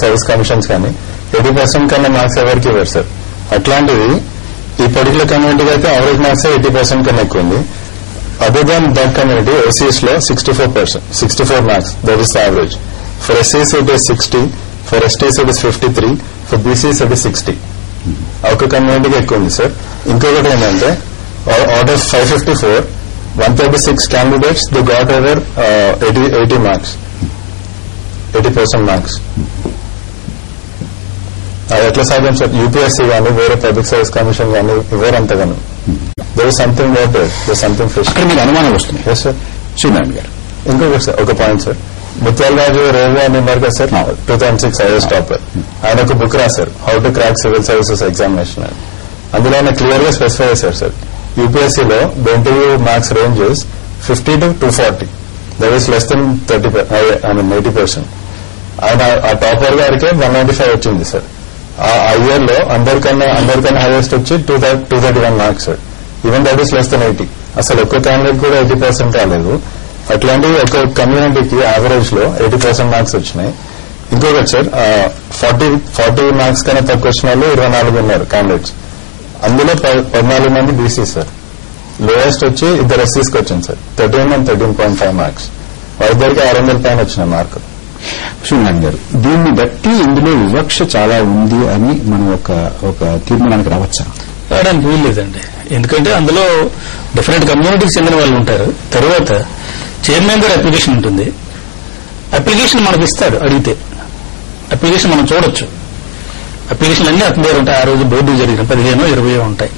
Service commissions కానీ 80% కన్నా marks ఎవరికి ఇవ్వరు సార్. అట్లాంటివి ఈ పర్టికులర్ కమ్యూనిటీకి అయితే యావరేజ్ మార్క్స్ 80% కన్నా ఎక్కువ ఉంది. Other than that community OCs లో 64 marks, that is the average. For ఎస్సీస్ it is 60, for STs it is 53, for BCs it is 60. ఒక కమ్యూనిటీకి ఎక్కువ ఉంది సార్. ఇంకొకటి ఏంటంటే out of 554, 136 candidates they got over 80 marks, 80% marks. అది ఎట్లా సాధ్యం సార్? యూపీఎస్సీ కానీ వేరే పబ్లిక్ సర్వీస్ కమిషన్ కానీ ఇవ్వరంతగాను. There is something what there something fish. అక్కడ మీకు అనుమానం వస్తుంది. Yes sir. శ్రీనారాయణ గారు ఇంకొకటి సార్, ఒక పాయింట్ సార్. ముత్యాల రాజు రేవు అని ఉన్నారు కదా సార్, 2006 ఐఏఎస్ టాపర్. ఆయన ఒక బుక్ రాశారు, how to crack civil services examination అని. అందులో ఆయన క్లియర్ గా స్పెసిఫై చేశారు సార్, యూపీఎస్సీలో the interview marks ranges 50 to 240, that is less than 80%. ఆయన ఆ టాపర్ గారికి 195 వచ్చింది సార్. ఆ ఇయర్ లో అందరికన్నా హైయెస్ట్ వచ్చి 231 marks sir. Even that is less than 80. అసలు ఒక్క క్యాండిడేట్ కూడా 80% రాలేదు. అట్లాంటివి ఒక కమ్యూనిటీకి యావరేజ్ లో 80% మార్క్స్ వచ్చినాయి. ఇంకొకటి సార్, 40 మార్క్స్ కన్నా తక్కువ వచ్చిన వాళ్ళు 24 ఉన్నారు క్యాండిడేట్స్. అందులో 14 మంది బీసీ సార్. లోయెస్ట్ వచ్చి 2 ఎస్సీస్కి వచ్చింది సార్, 13 and 13.5 మార్క్స్. వాళ్ళిద్దరికి 600 పైన వచ్చిన మార్కులు. శ్రీనారాయణ గారు, దీన్ని బట్టి ఇందులో వివక్ష చాలా ఉంది అని మనం ఒక తీర్మానానికి రావచ్చా? రావడానికి వీల్లేదండి. ఎందుకంటే అందులో డిఫరెంట్ కమ్యూనిటీకి చెందిన వాళ్ళు ఉంటారు. తర్వాత చైర్మన్ గారు అప్లికేషన్ ఉంటుంది. అప్లికేషన్ మనకు ఇస్తాడు, అడిగితే అప్లికేషన్ మనం చూడొచ్చు. అప్లికేషన్ అన్ని అతని దగ్గర ఉంటాయి. ఆ రోజు బోర్డు జరిగిన 15 or 20 ఉంటాయి.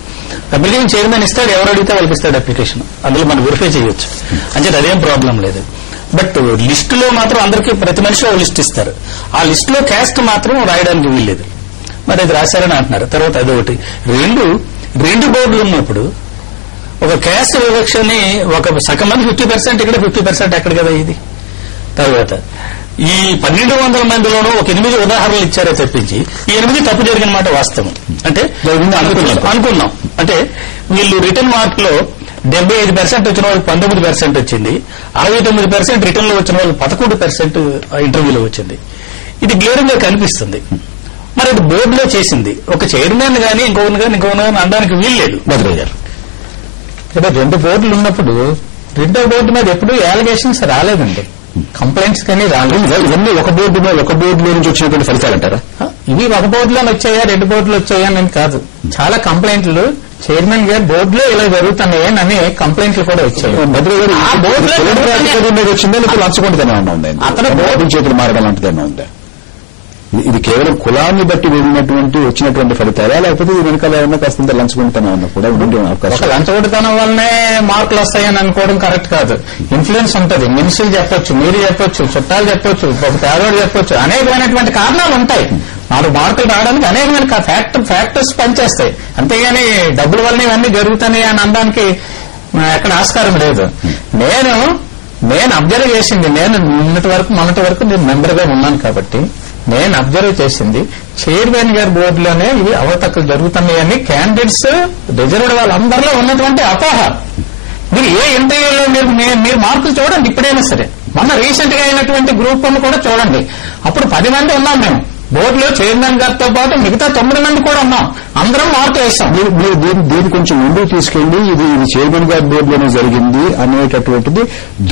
అప్లికేషన్ చైర్మన్ ఇస్తాడు, ఎవరు అడిగితే వాళ్ళకి ఇస్తాడు అప్లికేషన్. అందులో మనం వెరిఫై చేయొచ్చు. అంటే అదేం ప్రాబ్లం లేదు. బట్ లిస్టులో మాత్రం అందరికీ ప్రతి మనిషి ఒక లిస్ట్ ఇస్తారు. ఆ లిస్టులో క్యాస్ట్ మాత్రం రాయడానికి వీల్లేదు. మరి అది రాశారని అంటున్నారు. తర్వాత అదొకటి. రెండు బోర్డులు ఉన్నప్పుడు ఒక క్యాస్ట్ వివక్షని ఒక సగం మంది 50% ఇక్కడ 50% ఎక్కడ కదా ఇది. తర్వాత ఈ 1200 మందిలోనూ ఒక 8 ఉదాహరణలు ఇచ్చారే తప్పించి ఈ 8 తప్పు జరిగిన మాట వాస్తవం. అంటే అనుకున్నాం. అంటే వీళ్ళు రిటర్న్ మార్కులో 75% వచ్చిన వాళ్ళకి 19% వచ్చింది. 69% రిటర్న్ లో వచ్చిన వాళ్ళకి 11% ఇంటర్వ్యూలో వచ్చింది. ఇది క్లియర్ గా కనిపిస్తుంది. మరి అది బోర్డులో చేసింది. ఒక చైర్మన్ గానీ ఇంకొకరు కానీ అనడానికి వీల్లేదు. భద్రయ్య గారు, ఇక్కడ 2 బోర్డులు ఉన్నప్పుడు 2వ బోర్డు మీద ఎప్పుడూ అలిగేషన్స్ రాలేదండి, కంప్లైంట్స్ కానీ రాలేదు. ఇవన్నీ ఒక బోర్డులో నుంచి వచ్చినటువంటి ఫలితాలు అంటారా? ఇవి ఒక బోర్డులో వచ్చాయా 2 బోర్డులు వచ్చాయా అని కాదు. చాలా కంప్లైంట్లు చైర్మన్ గారు బోర్డులో ఇలా జరుగుతున్నాయని అనే కంప్లైంట్లు కూడా వచ్చాయి. ఆ బోర్డులో వచ్చిందా లేకపోతే లంచగొండితేనే ఉందా? అతను బోర్డు చేతులు మారడం లాంటిదేనా ఉందా? ఇది కేవలం కులాన్ని బట్టి వచ్చినటువంటి ఫలితాలా లేకపోతే వెనకాల ఏమన్నా కాస్త లంచగొండితనం అన్నా కూడా ఉండే అవకాశం? లంచగొండితనం వల్లనే మార్కులు వస్తాయని అనుకోవడం కరెక్ట్ కాదు. ఇన్ఫ్లుయెన్స్ ఉంటుంది. మినిస్టర్లు చెప్పొచ్చు, మీరు చెప్పొచ్చు, చుట్టాలు చెప్పొచ్చు, ఒక పేదవాడు చెప్పొచ్చు. అనేకమైనటువంటి కారణాలు ఉంటాయి. 4 మార్కులు రావడానికి అనేకమైన ఫ్యాక్టర్స్ పనిచేస్తాయి. అంతేగాని డబ్బుల వల్ల ఇవన్నీ జరుగుతాయి అని అనడానికి ఎక్కడ ఆస్కారం లేదు. నేను అబ్జర్వ్ చేసింది, మొన్నటి వరకు నేను మెంబర్ గా ఉన్నాను కాబట్టి నేను అబ్జర్వ్ చేసింది చైర్మన్ గారి బోర్డులోనే ఇవి అవతక్కులు జరుగుతున్నాయని క్యాండిడేట్స్ రిజర్వ్డ్ వాళ్ళందరిలో ఉన్నటువంటి అపోహ. మీరు ఏ ఇంటర్వ్యూలో మీరు మార్కులు చూడండి. ఇప్పుడైనా సరే మొన్న రీసెంట్ గా అయినటువంటి గ్రూప్ 1 కూడా చూడండి. అప్పుడు 10 మంది ఉన్నాం మేము బోర్డులో, చైర్మన్ గారితో పాటు మిగతా 9 మంది కూడా ఉన్నాం. అందరం మార్కులు వేస్తాం. మీరు దీన్ని కొంచెం ముందుకు తీసుకెళ్లి ఇది చైర్మన్ గారి బోర్డులోనే జరిగింది అనేటటువంటిది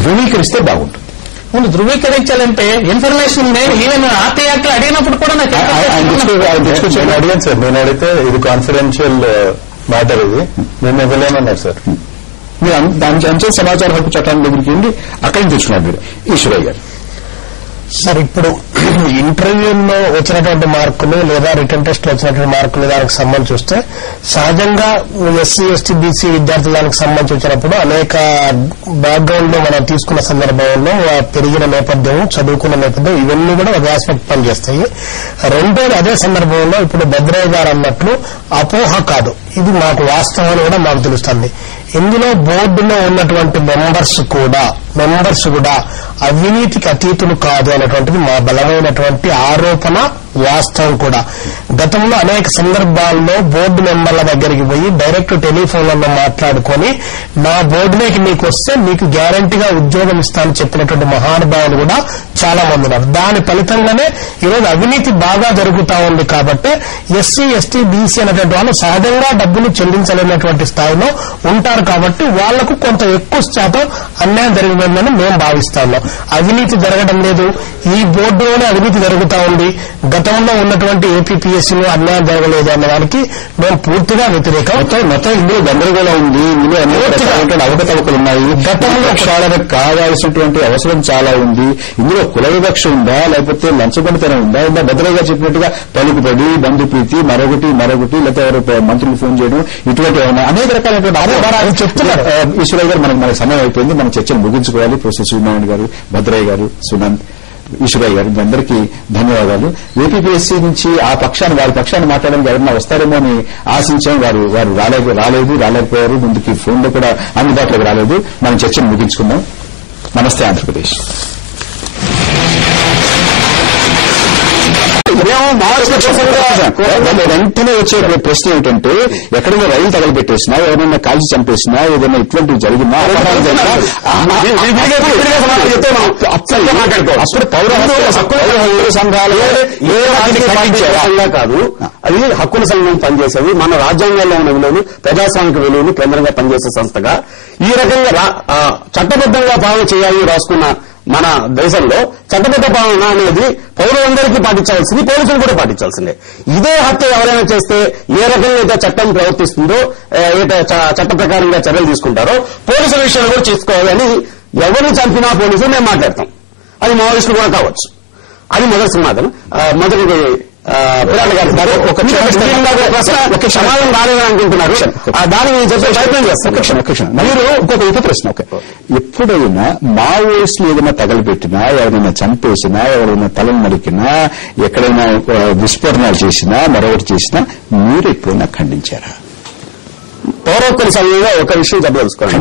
ధృవీకరిస్తే బాగుంటుంది. ముందు ధృవీకరించాలంటే ఇన్ఫర్మేషన్ ఈవెన్ ఆర్టీ యాక్ట్ అడిగినప్పుడు కూడా నాకు అడిగాను సార్. నేను అడిగితే ఇది కాన్ఫిడెన్షియల్ మ్యాటర్, ఇది మేము ఇవ్వలేమన్నారు సార్. మీరు దానికి అంచే సమాచార హక్కు చట్టాన్ని దగ్గరికి వెళ్ళి అక్కడి నుంచి తెచ్చుకున్నారు మీరు. ఈశ్వరయ్య గారు సార్, ఇప్పుడు ఇంటర్వ్యూల్లో వచ్చినటువంటి మార్కులు లేదా రిటర్న్ టెస్ట్ లో వచ్చినటువంటి మార్కులు దానికి సంబంధించి చూస్తే సహజంగా ఎస్సీ ఎస్టీ బీసీ విద్యార్థులు దానికి సంబంధించి వచ్చినప్పుడు అనేక బ్యాక్గ్రౌండ్ లో మనం తీసుకున్న సందర్భంలో పెరిగిన నేపథ్యం, చదువుకున్న నేపథ్యం ఇవన్నీ కూడా ఒక ఆస్పెక్ట్ పనిచేస్తాయి. రెండోది అదే సందర్భంలో ఇప్పుడు భద్రయ్య గారు అన్నట్లు అపోహ కాదు, ఇది మాకు వాస్తవం కూడా మాకు తెలుస్తుంది. ఇందులో బోర్డులో ఉన్నటువంటి మెంబర్స్ కూడా అవినీతికి అతీతులు కాదు అనేటువంటిది మా బలమైనటువంటి ఆరోపణ, వాస్తవం కూడా. గతంలో అనేక సందర్భాల్లో బోర్డు మెంబర్ల దగ్గరికి పోయి డైరెక్ట్ టెలిఫోన్లలో మాట్లాడుకొని నా బోర్డులోకి నీకు వస్తే నీకు గ్యారంటీగా ఉద్యోగం ఇస్తానని చెప్పినటువంటి మహానుభావులు కూడా చాలా మంది ఉన్నారు. దాని ఫలితంగానే ఈరోజు అవినీతి బాగా జరుగుతా ఉంది. కాబట్టి ఎస్సీ ఎస్టీ బీసీ అనేటువంటి వాళ్ళు సహజంగా డబ్బులు చెల్లించలేనటువంటి స్థాయిలో ఉంటారు. కాబట్టి వాళ్లకు కొంత ఎక్కువ శాతం అన్యాయం జరిగిందని మేము భావిస్తాము. అవినీతి జరగడం లేదు, ఈ బోర్డులోనే అవినీతి జరుగుతా ఉంది. గతంలో ఉన్నటువంటి ఏపీపీఎస్సీలో అన్యాయం జరగలేదు అన్న దానికి మేము పూర్తిగా వ్యతిరేకం. మొత్తం ఇందులో గందరగోళం ఉంది, ఇందులో అవకతవకలు ఉన్నాయి. గతంలో క్షాళనకు కావాల్సినటువంటి అవసరం చాలా ఉంది. ఇందులో కుల వివక్ష ఉందా, లేకపోతే లంచగొండితనం ఉందా, ఇంకా భద్రగా చెప్పినట్టుగా పలుకుబడి బంధుప్రీతి మరొకటి లేకపోతే ఎవరు మంత్రులు ఫోన్ చేయడం ఇటువంటి అనేక రకాలైనటువంటి చెప్తున్నారు. ఈశ్వరయ్య గారు మనకు సమయం అయిపోయింది, మన చర్చలు ముగించుకోవాలి. ప్రొఫెసర్ సూర్యనారాయణ గారు, భద్రయ్య గారు, సునంద్, ఈశ్వరయ్య గారు, మీ అందరికీ ధన్యవాదాలు. ఏపీపీఎస్సీ నుంచి వారి పక్షాన్ని మాట్లాడడానికి ఎవరన్నా వస్తారేమో అని ఆశించాం. వారు రాలేకపోయారు. ముందుకి ఫోన్ లో కూడా అందుబాటులోకి రాలేదు. మనం చర్చను ముగించుకుందాం. నమస్తే ఆంధ్రప్రదేశ్. వెంటనే వచ్చే ప్రశ్న ఏంటంటే, ఎక్కడైనా రైలు తగలబెట్టేసినా, ఎవరైనా కాల్చి చంపేసినా, ఏదైనా ఇటువంటివి జరిగినా అప్పుడు పౌర సంఘాలు కాదు, అది హక్కుల సంఘం పనిచేసేవి. మన రాజ్యాంగంలో ఉన్న విలువలు, ప్రజాస్వామిక విలువలు కేంద్రంగా పనిచేసే సంస్థగా ఈ రకంగా చట్టబద్దంగా పాలన చేయాలని రాసుకున్న మన దేశంలో చట్టబద్ద పాలన అనేది పౌరులందరికీ పాటించాల్సింది, పోలీసులు కూడా పాటించాల్సిందే. ఇదే హత్య ఎవరైనా చేస్తే ఏ రకంగా అయితే చట్టం ప్రవర్తిస్తుందో, చట్ట ప్రకారంగా చర్యలు తీసుకుంటారో పోలీసుల విషయాలు కూడా చేసుకోవాలని ఎవరిని చంపినా పోలీసులు మేము మాట్లాడతాం. అది మావోయిస్టులు కూడా కావచ్చు. అది మొదటి సమాధానం. మొదటి పిరాల గారు ఒక సమాధానం రాలేదని అనుకుంటున్నారు. దాన్ని చెప్పే ప్రయత్నం చేస్తాం. మీరు ఇంకొక ఉప ప్రశ్న. ఎప్పుడైనా మావోయిస్టులు ఏదైనా తగలబెట్టినా, ఎవరైనా చంపేసినా, ఎవరైనా తలను నరికినా, ఎక్కడైనా విస్ఫోటనాలు చేసినా, మరొకటి చేసినా మీరు ఎప్పుడైనా ఖండించారా? పౌరకుల సంఘంగా ఒక విషయం చెప్పదలుచుకోండి.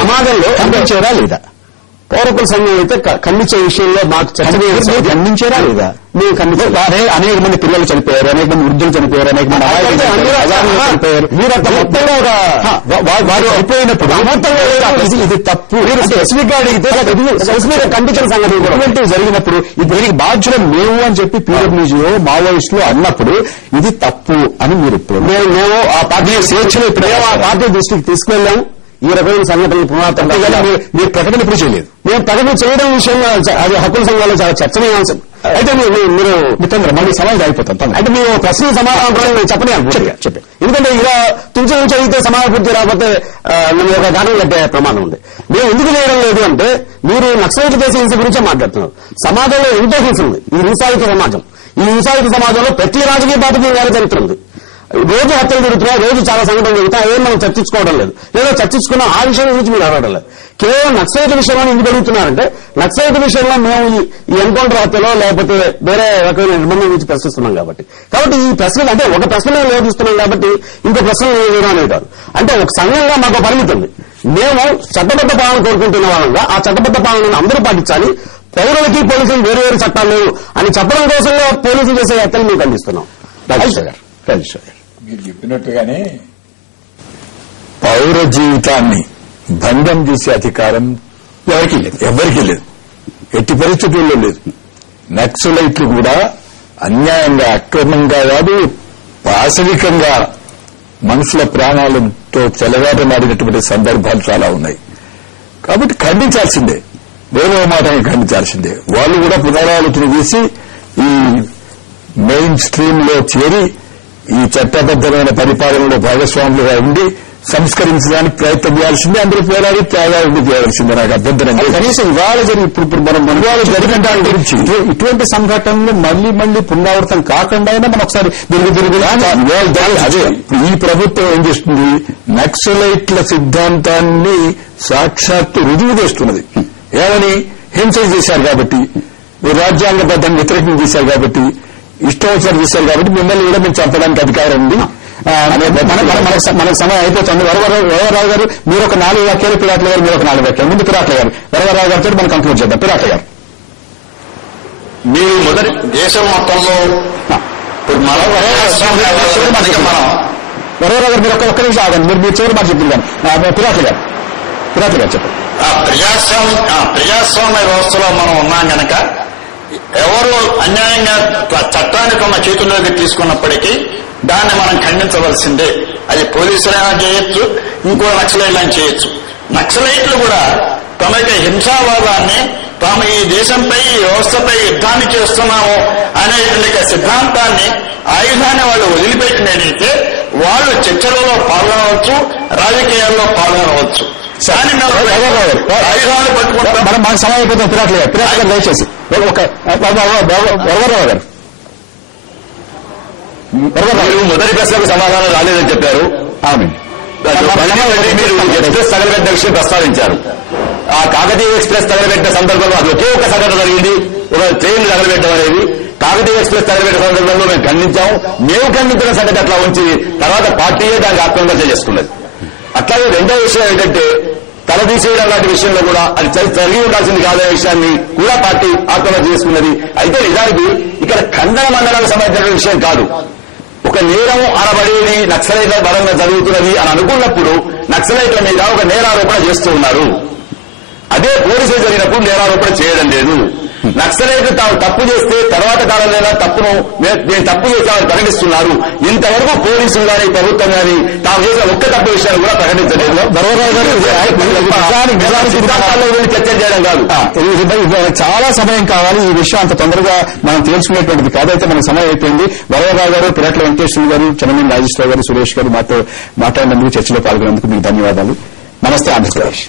సమాజంలో ఖండించారా లేదా? పౌరకుల సంఘం అయితే ఖండించే విషయంలో మాకు ఖండించారా లేదా? మేము ఖండించారు. అనేక మంది పిల్లలు చనిపోయారు, అనేక మంది వృద్ధులు చనిపోయారు, అనేక మంది చనిపోయారు. మీరు అంత మొత్తంగా వారు అయిపోయినప్పుడు ఇది తప్పు స్పెసిఫిక్ గా అడిగితే ఖండించిన సంగతి ఇటువంటివి జరిగినప్పుడు దీనికి బాధ్యులు మేము అని చెప్పి పీడబ్ల్యూజీఓ మావోయిస్టులు అన్నప్పుడు ఇది తప్పు అని మీరు ఇప్పుడు మేము ఆ పార్టీ స్వేచ్ఛలో ఇప్పుడు ఆ పార్టీ దృష్టికి తీసుకెళ్లాము. ఈ రకమైన సంఘటనలు పునరావృతం మీరు ప్రకటన ఇప్పుడు చేయలేదు. మేము ప్రకటన చేయడం విషయంలో అది హక్కుల సంఘాల్లో చాలా చర్చనీయాంశం. అయితే మీరు మిత్రులు మళ్ళీ సమాజం అయిపోతాం. అంటే మీరు ప్రశ్న సమాధానం చెప్పండి. ఎందుకంటే ఇలా తుంచి చదివితే సమాధానం పూర్తి రాకపోతే మేము ఒక గానం కట్టే ప్రమాదం ఉంది. మేము ఎందుకు చేయడం లేదు అంటే, మీరు నక్సలైట్ చేసే హింస గురించే మాట్లాడుతున్నారు. సమాజంలో ఎంతో హింస ఉంది. ఈ హింసాయుత సమాజం, ఈ హింసాయుత సమాజంలో ప్రతి రాజకీయ పార్టీకి వేరే చరిత్ర ఉంది. రోజు హత్యలు జరుగుతున్నాయి, రోజు చాలా సంఘటనలు జరుగుతాయి. ఏం మనం చర్చించుకోవడం లేదు, లేదా చర్చించుకున్న ఆ విషయం గురించి మీరు అడగడం లేదు. కేవలం నక్సలైట్ విషయంలో ఎందుకు అడుగుతున్నారంటే, నక్సలైట్ విషయంలో మేము ఈ ఎన్కౌంటర్ హత్యలో లేకపోతే వేరే రకమైన నిర్బంధం గురించి ప్రశ్నిస్తున్నాం కాబట్టి ఈ ప్రశ్నలు అంటే ఒక ప్రశ్నలో నిరోధిస్తున్నాం కాబట్టి ఇంకో ప్రశ్నలు వేయడం అనేది కాదు. అంటే ఒక సంఘంగా మాకు పరిమితి ఉంది. మేము చట్టబద్ద పాలన కోరుకుంటున్న వాళ్ళంగా ఆ చట్టబద్ద పాలనను అందరూ పాటించాలి. పౌరులకి పోలీసులు వేరు వేరు చట్టాలు లేవు అని చెప్పడం కోసంగా పోలీసులు చేసే హత్యలు మేము ఖండిస్తున్నాం. మీరు చెప్పినట్టుగానే పౌర జీవితాన్ని భంగం చేసే అధికారం ఎవరికీ లేదు, ఎట్టి పరిస్థితుల్లో లేదు. నక్సలైట్లు కూడా అన్యాయంగా, అక్రమంగా కాదు, పాశవికంగా మనుషుల ప్రాణాలతో చెలగాటమాడినటువంటి సందర్భాలు చాలా ఉన్నాయి. కాబట్టి ఖండించాల్సిందే, వేరే మాటని ఖండించాల్సిందే. వాళ్ళు కూడా పునరాలోచన చేసి ఈ మెయిన్ స్ట్రీమ్ లో చేరి ఈ చట్టబద్దమైన పరిపాలనలో భాగస్వాములుగా ఉండి సంస్కరించడానికి ప్రయత్నం చేయాల్సిందే. అందరూ పోరాడి త్యాగాలు చేయాల్సిందే. నాకు అభ్యంతరం కనీసం ఇవాళ ఇప్పుడు మనం జరిగిన దాని గురించి ఇటువంటి సంఘటనలు మళ్లీ పునరావృతం కాకుండా మనం ఒకసారి అదే ఈ ప్రభుత్వం ఏం చేస్తుంది, నక్సలైట్ల సిద్ధాంతాన్ని సాక్షాత్తు రుజువు చేస్తున్నది. ఏమని హింస చేశారు కాబట్టి, రాజ్యాంగబద్ధంగా వ్యతిరేకం చేశారు కాబట్టి, ఇష్టోత్సవం చేశారు కాబట్టి మిమ్మల్ని కూడా మేము చంపడానికి అధికారం ఉంది. మనకు సమయం అయిపోతుంది. వరవరరావు గారు మీరు ఒక 4 వాక్యాలు, పిరాట్ల గారు మీరు ఒక 4 వాక్యాలు. ముందు పిరాట్ల గారు, వరవరరావు గారితో మనం కంక్లూడ్ చేద్దాం. పిరాట్ల గారు. మీరు మొదటి దేశం మొత్తంలో ఇప్పుడు మనం వరవరావు గారు మీరు ఒక్క నిమిషం ఆగండి. మీరు చివరి మాట చెప్తున్నాను. పిరాట్ల గారు చెప్పండి. ప్రజాస్వామ్య వ్యవస్థలో మనం ఉన్నాం గనక ఎవరు అన్యాయంగా చట్టాన్ని తమ చేతుల్లోకి తీసుకున్నప్పటికీ దాన్ని మనం ఖండించవలసిందే. అది పోలీసులైనా చేయొచ్చు, ఇంకో నక్సలైట్లైనా చేయొచ్చు. నక్సలైట్లు కూడా తమ యొక్క హింసావాదాన్ని తాము ఈ దేశంపై ఈ వ్యవస్థపై యుద్ధాన్ని చేస్తున్నాము అనేటువంటి సిద్ధాంతాన్ని ఆయుధాన్ని వాళ్ళు వదిలిపెట్టినట్టయితే వాళ్ళు చర్చలలో పాల్గొనవచ్చు, రాజకీయాల్లో పాల్గొనవచ్చు. ఆయుధాలు పట్టుకుంటాం. మనం మాకు సమయం అయిపోతాం. పిరాట్ల గారు దయచేసి వరవరావు గారు మీరు మొదటి ప్రశ్నకు సమాధానం రాలేదని చెప్పారు. మీరు ఎక్స్ప్రెస్ తగలబెట్టిన విషయం ప్రస్తావించారు. ఆ కాకతీయ ఎక్స్ప్రెస్ తగలబెట్టిన సందర్భంలో అది ఒకే ఒక సంఘటన జరిగింది. ఒక ట్రైన్ తగలబెట్టడం అనేది కాకతీయ ఎక్స్ప్రెస్ తగలబెట్టిన సందర్భంలో మేము ఖండించాము. మేము ఖండించిన సంగతి అట్లా ఉంచి తర్వాత పార్టీయే దానికి ఆత్మహత్య చేసుకున్నది. అట్లాగే రెండో విషయం ఏంటంటే తల తీసేయడం లాంటి విషయంలో కూడా అది జరిగి ఉండాల్సింది కాదనే విషయాన్ని కూడా పార్టీ ఆత్మహత్య చేసుకున్నది. అయితే నిజానికి ఇక్కడ ఖండన మండలానికి సంబంధించిన విషయం కాదు. ఒక నేరం అనబడేది నక్సలైట్ల బలంగా జరుగుతున్నది అని అనుకున్నప్పుడు నక్సలైట్ల మీద ఒక నేరారోపణ చేస్తూ ఉన్నారు. అదే పోలీసులు జరిగినప్పుడు నేరారోపణ చేయడం లేదు. నక్సలైట్లు తాము తప్పు చేస్తే తర్వాత కాలంలో తప్పును నేను తప్పు చేశామని ప్రకటిస్తున్నారు. ఇంతవరకు పోలీసులు కానీ ప్రభుత్వం కానీ తాము చేసిన ఒక్క తప్పు విషయాన్ని కూడా ప్రకటించలేదు. సిద్ధాంతాల్లో వెళ్ళి చర్చలు చేయడం కాదు. చాలా సమయం కావాలి. ఈ విషయం అంత తొందరగా మనం తెలుసుకునేటువంటిది కాదైతే మనకు సమయం అయిపోయింది. వరవరావు గారు, పిరాట్ల వెంకటేశ్వర గారు, చెన్నమనేని రాజేశ్వరరావు గారు, సురేష్ గారు మాతో మాట్లాడినందుకు, చర్చలో పాల్గొనేందుకు మీకు ధన్యవాదాలు. నమస్తే ఆంధ్రప్రదేశ్.